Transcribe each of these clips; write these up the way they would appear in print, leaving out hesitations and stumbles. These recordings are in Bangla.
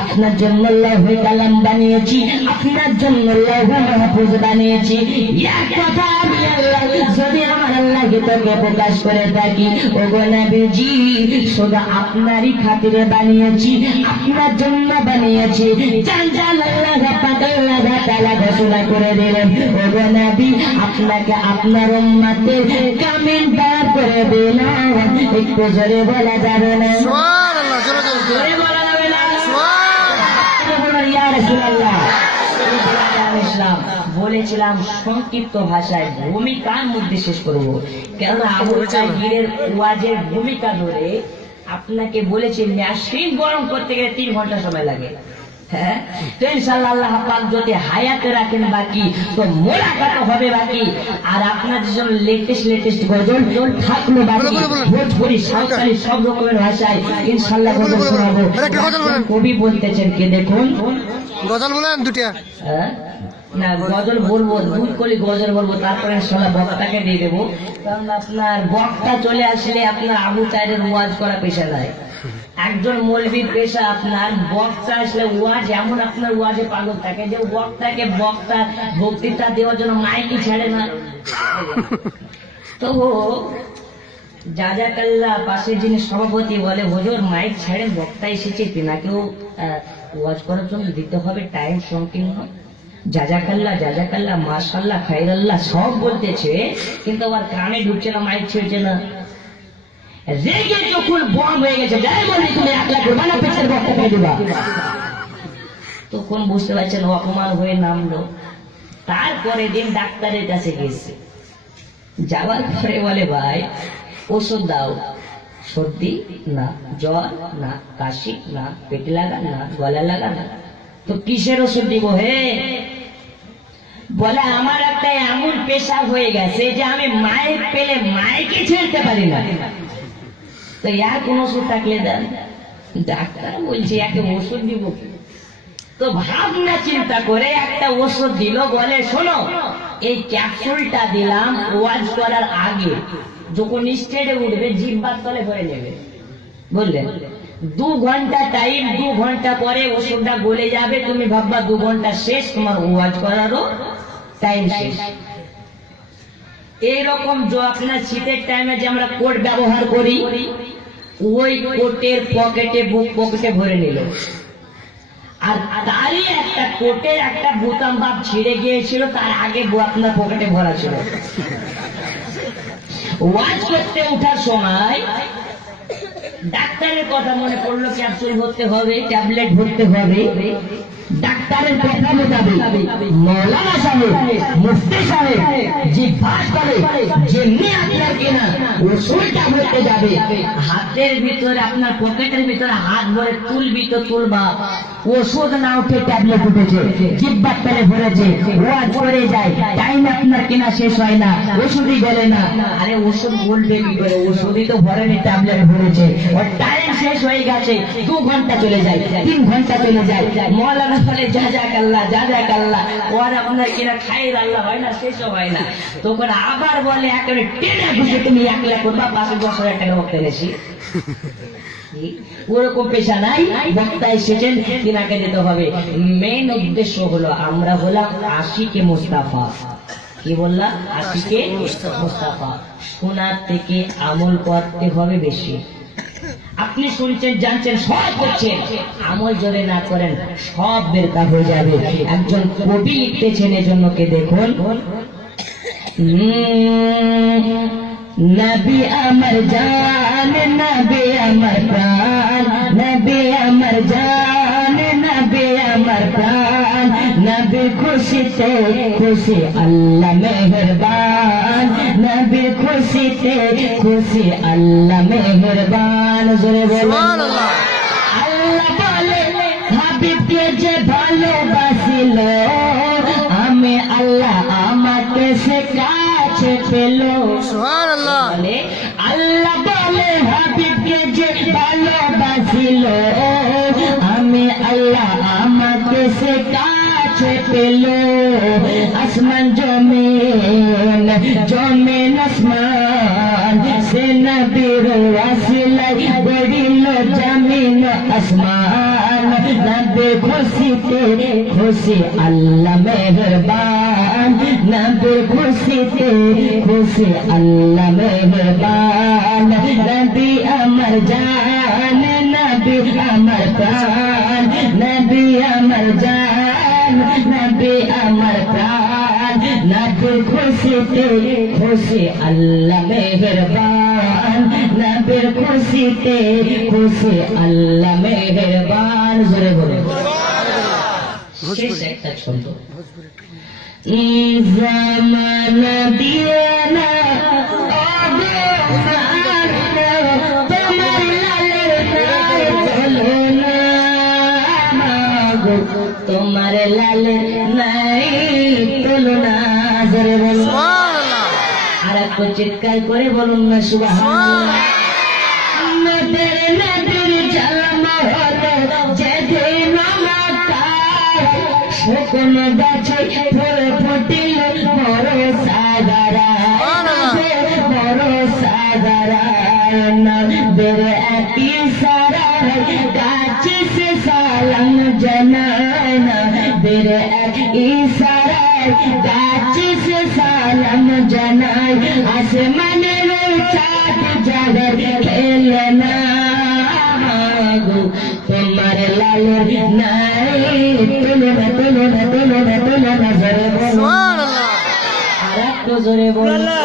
আপনার জন্য লৌহে কালাম বানিয়েছি, আপনার জন্য লৌহে মাহফুজ বানিয়েছি। এক কথা আমি আল্লাহ যদি আমার আল্লাহকে তোকে প্রকাশ করে থাকি, ওগো নবীজি শুধু আপনারই খাতিরে বানিয়েছি, আপনার জন্য বানিয়েছি। জান জান আল্লাহ পাক আল্লাহ তাআলা ঘোষণা করে দিলেন, ওগো নবী আপনাকে আপনার উম্মতের কামিল বার করে দিলাম। একটু জোরে বলা যাবে না? সুবহানাল্লাহ, জোরে বলা যাবে না? সুবহানাল্লাহ। ইয়া রাসূলুল্লাহ বলেছিলাম সংক্ষিপ্ত ভাষায় ভূমিকার মধ্যে শেষ করবো, কেননা আবু তাহেরের ওয়াজের ভূমিকা ধরে আপনাকে বলেছি মেশিন গরম করতে গেলে 3 ঘন্টা সময় লাগে। হ্যাঁ, তো ইনশাআল্লাহ আল্লাহ পাক যদি হায়াতে রাখেন বাকি তো মোলাকাত হবে বাকি। আর আপনাদের জন্য লেটেস্ট গজল থাকলো বাকি, ভোজপুরি সাঁওতালি সব রকমের ভাষায় ইনশাআল্লাহ গজল শোনাবো। কবি বলতেছেন কে দেখুন, গজল বলেন দুটিয়া। না গজল বলবো, 2 কলি গজল বলবো, তারপরে ইনশাআল্লাহ বক্তাকে দিয়ে দেবো। কারণ আপনার বক্তা চলে আসলে আপনার আবু তাহেরের ওয়াজ করা পেশা নাই, একজন মৌলবীর পেশা। আপনার বক্তা আসলে ওয়াজ এমন আপনার ওয়াজে পাগল থাকে যে বক্তাকে বক্তৃতা দেওয়ার জন্য মাইকই ছাড়ে না। তো জাজাকাল্লাহ পাশে যিনি সভাপতি বলে, হুজুর মাইক ছাড়েন, বক্তা এসেছে, তিনাকেও ওয়াজ করার জন্য দিতে হবে, টাইম সংকীর্ণ। জাজাকাল্লাহ মাশাআল্লাহ খাইরাল্লাহ সব বলতেছে, কিন্তু আবার কানে ঢুকছে না, মাইক ছেড়ছে না। রেগে যখন বম হয়ে গেছে, যাই বলি তুমি 1 লাখ করবা না, পেছনের বক্তা পেয়ে দিবা, তখন বুঝতে পারছেন অপমান হয়ে নামলো। তারপরে দিন ডাক্তারের কাছে গেছে, যাওয়ার পরে বলে ভাই ওষুধ দাও। সর্দি না, জ্বর না, কাশি না, পেটে লাগা না, গলা লাগা না, তো কিসের ওষুধ দিব হে? বলে আমার একটা এমন পেশা হয়ে গেছে যে আমি মাইক পেলে মাইকে ছেড়তে পারি না, তো ইয়ার কোন ওষুধ থাকলে দেন। ডাক্তার বলছে একে ওষুধ দিব, তো ভাবনা চিন্তা করে একটা ওষুধ দিল। বলে শোনো, এই ক্যাপসুলটা দিলাম ওয়াজ করার আগে, যখন স্টেজে উঠবে জিহ্বার তলে ভরে নেবে। বললেন 2 ঘন্টা টাইম, 2 ঘন্টা পরে ওষুধটা গলে যাবে, তুমি ভাববা 2 ঘন্টা শেষ, তোমার ওয়াজ করারও টাইম শেষ। এইরকম যে আপনার শীতের টাইমে যে আমরা কোট ব্যবহার করি, ওই কোটের পকেটে বুক পকেটে ভরে নিল, আর তারই একটা কোটের একটা বোতাম বাপ ছিঁড়ে গিয়েছিল, তার আগে আপনার পকেটে ভরা ছিল। ওয়াজ করতে ওঠার সময় ডাক্তারের কথা মনে পড়লো, ক্যাপসুল ভরতে হবে, ট্যাবলেট ভরতে হবে। ডাক্তারের কথা মোতাবেক মৌলানা সাহেব, মুফতি সাহেব জিজ্ঞাসা করে যেমনি আপনার কিনা ওষুধটা ভরতে যাবে, হাতের ভিতরে আপনার পকেটের ভিতরে হাত ভরে তুলবি তো তুলবা, ওষুধ না উঠে ট্যাবলেট উঠেছে, জিহ্বার তলে ভরেছে, ওয়াজ করে যায়, টাইম আপনার কিনা শেষ হয় না, ওষুধই গেলে না। আরে ওষুধ বলবে কি করে, ওষুধই তো ভরেনি, ট্যাবলেট ভরেছে, ওর টাইম শেষ হয়ে গেছে। 2 ঘন্টা চলে যায়, 3 ঘন্টা চলে যায়, মৌলানা বলে জাজাকাল্লাহ, ওর আপনার কিনা খাইর আল্লাহ হয় না, শেষও হয় না। তখন আবার বলে একেবারে টেনে ঘুষে তুমি 1 লাখ করবা, 5-10,000 টাকা বক্তা এনেছি। ওরকম পেশা নাই, বক্তা এসেছেন, তিনাকে দিতে হবে। মেইন উদ্দেশ্য হলো আমরা হলাম আশিকে মুস্তাফা। কি বললাম? আশিকে মুস্তাফা। শোনার থেকে আমল করতে হবে বেশি। আপনি শুনছেন, জানছেন, সব করছেন, আমল যদি না করেন সব বেরকা হয়ে যাবে। একজন কবি লিখতেছেন, এজন্য কে দেখুন, নবী আমার জান, নবী আমার প্রাণ, নবী আমার জান, নবী আমার প্রাণ, নবী খুশিতে খুশি আল্লাহ মেহেরবান, নবী খুশিতে খুশি আল্লাহ মেহেরবান। জোরে বলুন আল্লাহ বলে হাবিবকে যে ভালোবাসিল, আমি আল্লাহ আমাকে সে কাছে পেল। সুবহানাল্লাহ। আল্লাহ বলে হাবিবকে যে ভালোবাসিল, আমি আল্লাহ আমাকে সে কাছে পেল। আসমান জমিন, জমিন আসমান, সে নবীর ওয়াসিলায় গড়িল জমিন আসমান। খুশিতে খুশি আল্লাহ মেহেরবান, নবী খুশিতে খুশি আল্লাহ মেহেরবান। নবী আমার জান, নবী আমার প্রাণ, নবী আমার জান, নবী আমার প্রাণ। নবী খুশিতে খুশি আল্লাহ মেহেরবান, নবীর খুশিতে খুশি আল্লাহ মেহেরবান। জোরে বলে শেষ একটা ছন্দ। জামানা দিয়ে না তোমার লালের নাই তুলনা। জোরে বলো আর একটু চিৎকার করে বলুন না সুবহানাল্লাহ। নবীর নবীর জন্ম হলো যেদিন মক্কায়, শুকন গাছে ফুল ফুটিল বড় সাদারা, বড় সাদারা। নবীর একই সারায় গাছে সে সালাম জানায়, নবীর একই সারায় গাছে সে সালাম জানায়। আসমানের চাঁদ যাদের খেলে না গো, তোমার লালের নাই তুলনা তুলনা তুলনা তুলনা। জোরে বলো আর একটু জোরে বলো।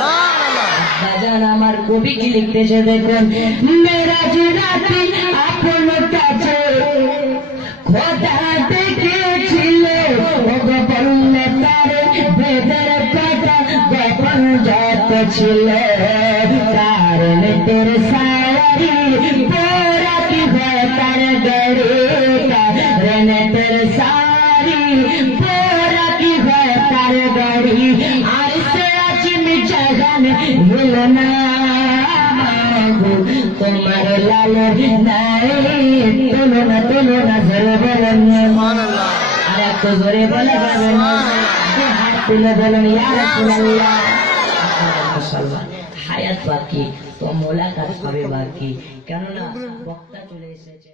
বাজান আমার কবি কি লিখতেছে দেখুন। মেরাজ রাতে আপন কাছে খোদা দেখেছিল, ওগো বললে তারে বেদের কথা গোপন যত ছিল। তার নেটের সারি পোরা কি হয় তার গড়ে, তার নেটের সারি পোরা কি হয় তার গড়ি। আর সে আজমি জাগান মিল না গো, তোমার লালের নাই তুলনা তুলনা। জোরে বলেন আর এত জোরে বলে যাবেন, হাত তুলে বলেন ইয়া রাসূলুল্লাহ। মুসলমান হায়াত বাকি তো মোলাকাত হবে বাকি, কেননা বক্তা চলে এসেছে।